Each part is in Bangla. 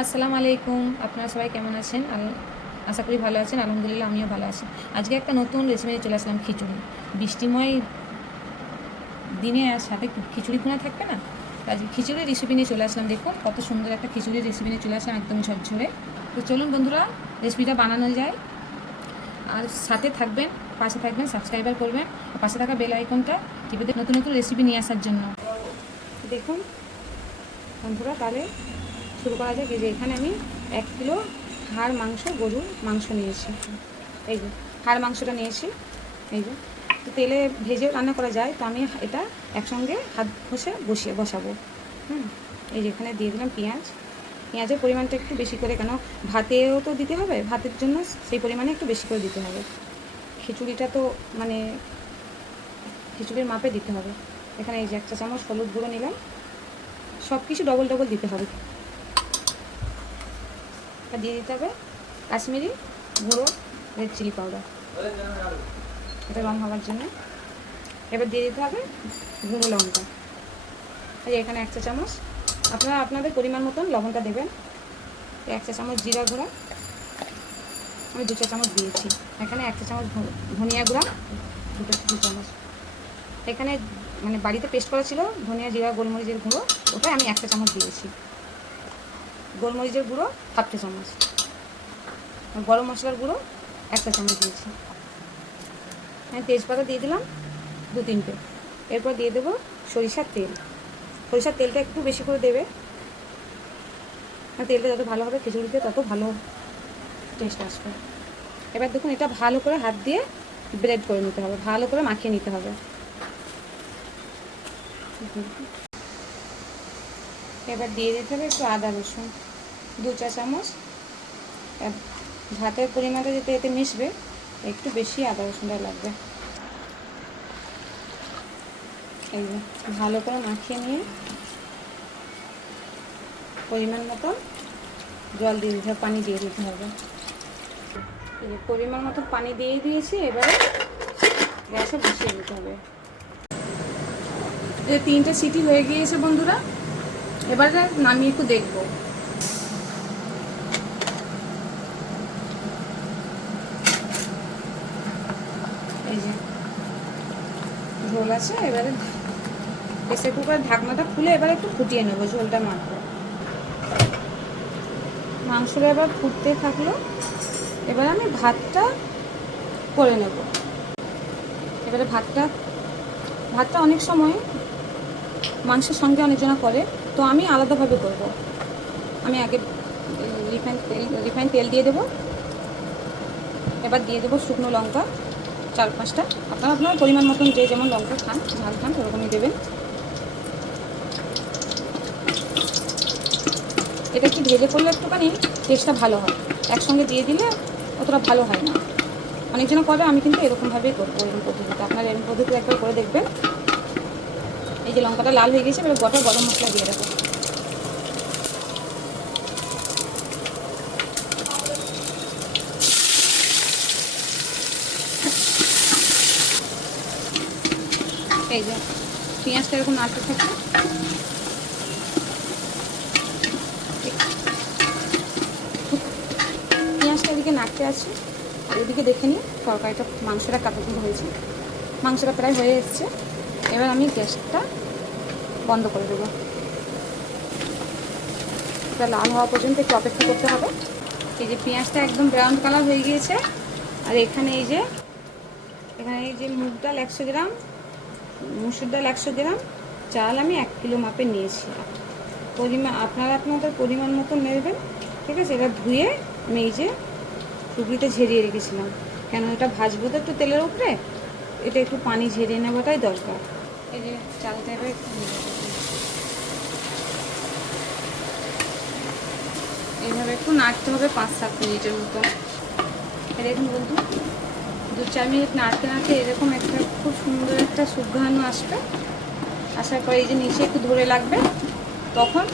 আসসালামু আলাইকুম। আপনারা সবাই কেমন আছেন? আশা করি ভালো আছেন। আলহামদুলিল্লাহ, আমিও ভালো আছি। আজকে একটা নতুন রেসিপি নিয়ে চলে আসলাম খিচুড়ি। বৃষ্টিময় দিনে আর সাথে খিচুড়ি ভুনা থাকবে না? আজকে খিচুড়ির রেসিপি নিয়ে চলে আসলাম। দেখুন, কত সুন্দর একটা খিচুড়ির রেসিপি নিয়ে চলে আসলাম একদম ঝরঝরে। তো চলুন বন্ধুরা, রেসিপিটা বানানো যায়। আর সাথে থাকবেন, পাশে থাকবেন, সাবস্ক্রাইবার করবেন পাশে থাকা বেল আইকনটা টিভিতে নতুন নতুন রেসিপি নিয়ে আসার জন্য। দেখুন, বন্ধুরা, তাহলে শুরু করা যাক। এই যে এখানে আমি এক কিলো হাড়, মাংস গরুর মাংস নিয়েছি। এই যে হাড়, মাংসটা নিয়েছি। এই যে তো তেলে ভেজেও রান্না করা যায়। তো আমি এটা একসঙ্গে হাত ঘষে বসিয়ে বসাবো। হুম, এই যে এখানে দিয়ে দিলাম পেঁয়াজ। পেঁয়াজের পরিমাণটা একটু বেশি করে, কেন ভাতেও তো দিতে হবে। ভাতের জন্য সেই পরিমাণে একটু বেশি করে দিতে হবে। খিচুড়িটা তো মানে খিচুড়ির মাপে দিতে হবে। এখানে এই যে একটা চামচ হলুদ গুঁড়ো নিলাম। সব কিছু ডবল ডবল দিতে হবে। আর দিয়ে দিতে হবে। কাশ্মীরি গুঁড়ো রেড চিলি পাউডার এটা রং হওয়ার জন্য। এবার দিয়ে দিতে হবে গুঁড়ো লঙ্কা। এই এখানে এক চা চামচ। আপনারা আপনাদের পরিমাণ মতন লবণটা দেবেন। এক চা চামচ জিরা গুঁড়া। আমি দু চা চামচ দিয়েছি। এখানে এক চা চামচ ধনিয়া গুঁড়া। দুটো দু চামচ। এখানে মানে বাড়িতে পেস্ট করা ছিল ধনিয়া, জিরা, গোলমরিচের গুঁড়ো। ওটা আমি এক চা চামচ দিয়েছি। গোলমরিচের গুঁড়ো হাফ চা চামচ গরম মশলার গুঁড়ো একটা চামচ দিয়েছি। হ্যাঁ তেজপাতা দিয়ে দিলাম দু তিনটে। এরপর দিয়ে দেবো সরিষার তেল। সরিষার তেলটা একটু বেশি করে দেবে। আর তেলটা যত ভালো হবে খিচুড়িতে তত ভালো টেস্ট আসবে। এবার দেখুন, এটা ভালো করে হাত দিয়ে ব্রেড করে নিতে হবে, ভালো করে মাখিয়ে নিতে হবে। এবার দিয়ে দিতে হবে একটু আদা রসুন। দু চা চামচ। ভাতের পরিমাণটা যেতে এতে মিশবে, একটু বেশি আদা রসুনটা লাগবে। এই ভালো করে মাখিয়ে নিয়ে পরিমাণ মতো জল দিয়ে দিতে হবে, পানি দিয়ে দিতে হবে। এই পরিমাণ মতো পানি দিয়ে দিয়েছি, এবারে গ্যাসে বসিয়ে দিতে হবে। তিনটে সিটি হয়ে গিয়েছে বন্ধুরা। এবারে নামিয়ে একটু দেখব। এই যে, ঝোল আছে, এবারে প্রেসার কুকার ঢাকনাটা খুলে এবারে একটু ফুটিয়ে নেব ঝোলটা মাখবো মাংসটা এবার ফুটতে থাকল, এবার আমি ভাতটা করে নেব। এবারে ভাতটা ভাতটা অনেক সময় মাংসের সঙ্গে অনেকজনা করে। তো আমি আলাদাভাবে করব। আমি আগে রিফাইন তেল রিফাইন তেল দিয়ে দেবো। এবার দিয়ে দেবো শুকনো লঙ্কা, চার পাঁচটা। আপনারা আপনার পরিমাণ মতন যে যেমন লঙ্কা খান, ঝাল খান ওরকমই দেবেন। এটা কি ভেজে করলে একটুখানি টেস্টটা ভালো হয়। একসঙ্গে দিয়ে দিলে অতটা ভালো হয় না। অনেকজন করে আমি কিন্তু এরকমভাবেই করব, এরকম পদ্ধতিতে। আপনারা এরকম পদ্ধতিতে একবার করে দেখবেন। এই যে লঙ্কাটা লাল হয়ে গেছে, এবার গোটা গরম মশলা দিয়ে দেবো। এই যে, পেঁয়াজটা এরকম নাড়তে থাকে পেঁয়াজটা এদিকে নাড়তে আছে, আর এদিকে দেখে নিই তরকারিটা মাংসটা কাটাকুটো হয়েছে। মাংসটা প্রায় হয়ে এসছে। এবার আমি গ্যাসটা বন্ধ করে দেবো। এটা লাল হওয়া পর্যন্ত একটু অপেক্ষা করতে হবে। এই যে পেঁয়াজটা একদম ব্রাউন কালার হয়ে গিয়েছে, আর এখানে এই যে, এখানে এই যে মুগ ডাল একশো গ্রাম, মুসুর ডাল একশো গ্রাম, চাল আমি এক কিলো মাপে নিয়েছি। পরিমাণ আপনারা আপনাদের পরিমাণ মতো নেবেন, ঠিক আছে? এটা ধুয়ে আমি এই যে টুকরিতে ঝেরিয়ে রেখেছিলাম। কেন, এটা ভাজবো তো একটু তেলের উপরে, এটা একটু পানি ঝেরিয়ে নেওয়াটাই দরকার। এই যে এবার একটু এইভাবে একটু নাড়তে হবে পাঁচ সাত মিনিটের মতো। দেখুন বন্ধু, দু চার মিনিট নাড়তে নাড়তে এরকম একটা খুব সুন্দর একটা সুঘ্রাণ আসবে। আসার পরে এই যে নিচে একটু ধরে লাগবে। তখন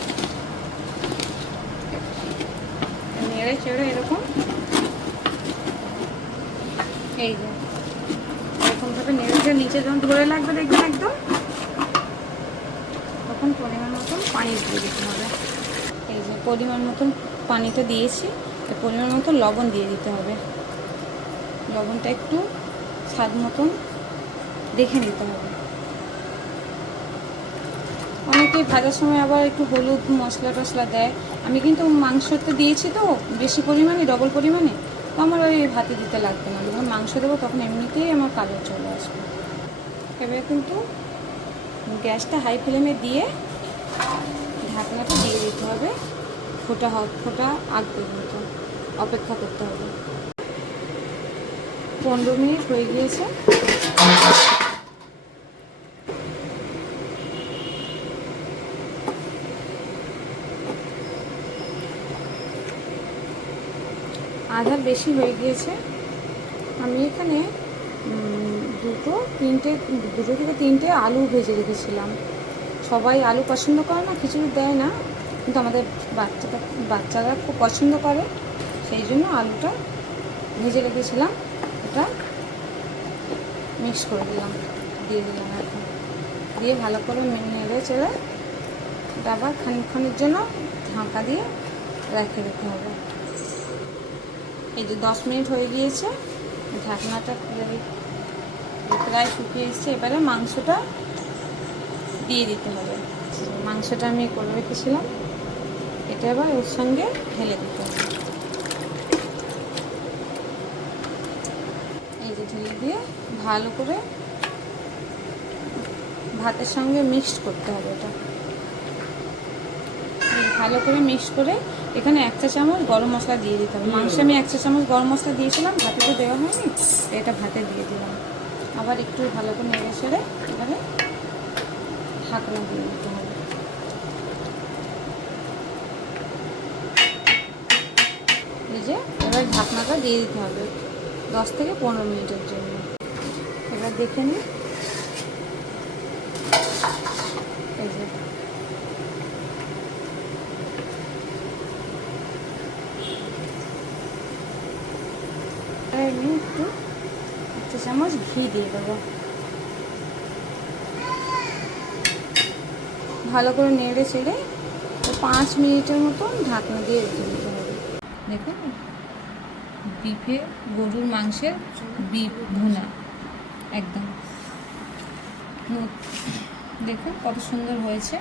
নেড়ে চেড়ে এরকম, এই যে। এরকমভাবে নেড়ে নিচে যখন ধরে লাগবে দেখবেন একদম, তখন পরিমাণ মতন পানি দিয়ে দিতে হবে। এই যে পরিমাণ মতন পানিটা দিয়েছি এর পরিমাণ মতন লবণ দিয়ে দিতে হবে। লবণটা একটু স্বাদ মতন দেখে নিতে হবে। অনেকেই ভাজার সময় আবার একটু হলুদ মশলা টশলা দেয়। আমি কিন্তু মাংসতে দিয়েছি তো, বেশি পরিমাণে, ডবল পরিমাণে। তো আমার ওই ভাতে দিতে লাগবে না। যখন মাংস দেবো তখন এমনিতেই আমার কালার চলে আসবে। এবারে কিন্তু গ্যাসটা হাই ফ্লেমে দিয়ে ঢাকনাটা দিয়ে দিতে হবে। ফোটা হক ফোটা আগ পর্যন্ত অপেক্ষা করতে হবে। পনেরো মিনিট হয়ে গিয়েছে। আধার বেশি হয়ে গিয়েছে। আমি এখানে দুটো, তিনটে, দুটো থেকে তিনটে আলু ভেজে রেখেছিলাম। সবাই আলু পছন্দ করে না, খিচুড়ি দেয় না, কিন্তু আমাদের বাচ্চাটা, বাচ্চারা খুব পছন্দ করে, সেই জন্য আলুটা ভেজে রেখেছিলাম। এটা মিক্স করে দিলাম, দিয়ে দিলাম এখন। দিয়ে ভালো করে নেড়ে চেড়ে এটা আবার খানিকক্ষণের জন্য ঢাকা দিয়ে রেখে দিতে হবে। এই যে দশ মিনিট হয়ে গিয়েছে, ঢাকনাটা প্রায় শুকিয়ে এসছে, এবারে মাংসটা দিয়ে দিতে হবে। মাংসটা আমি করে রেখেছিলাম, এটা এবার ওর সঙ্গে ঢেলে দিতে হবে। এই যে ঢেলে দিয়ে ভালো করে ভাতের সঙ্গে মিক্সড করতে হবে এটা। ভালো করে মিক্স করে এখানে এক চা চামচ গরম মশলা দিয়ে দিতে হবে। মাংসে আমি এক চা চামচ গরম মশলা দিয়েছিলাম, ভাতে তো দেওয়া হয়নি, এটা ভাতে দিয়ে দিলাম। আবার একটু ভালো করে নেড়ে সেড়ে এবারে ঢাকনা দিয়ে দিতে হবে। এই এবার ঢাকনাটা দিয়ে দিতে হবে দশ থেকে পনেরো মিনিটের জন্য। এবার দেখে নিই এই যে এবার আমি একটু, একটা চামচ ঘি দিয়ে দেবো। ভালো করে নেড়ে চেড়ে পাঁচ মিনিটের মতন ঢাকনা দিয়ে রেখে দিতে হবে। দেখুন, বিফে গরুর মাংসের বিফ ভুনা, একদম। দেখুন কত সুন্দর হয়েছে।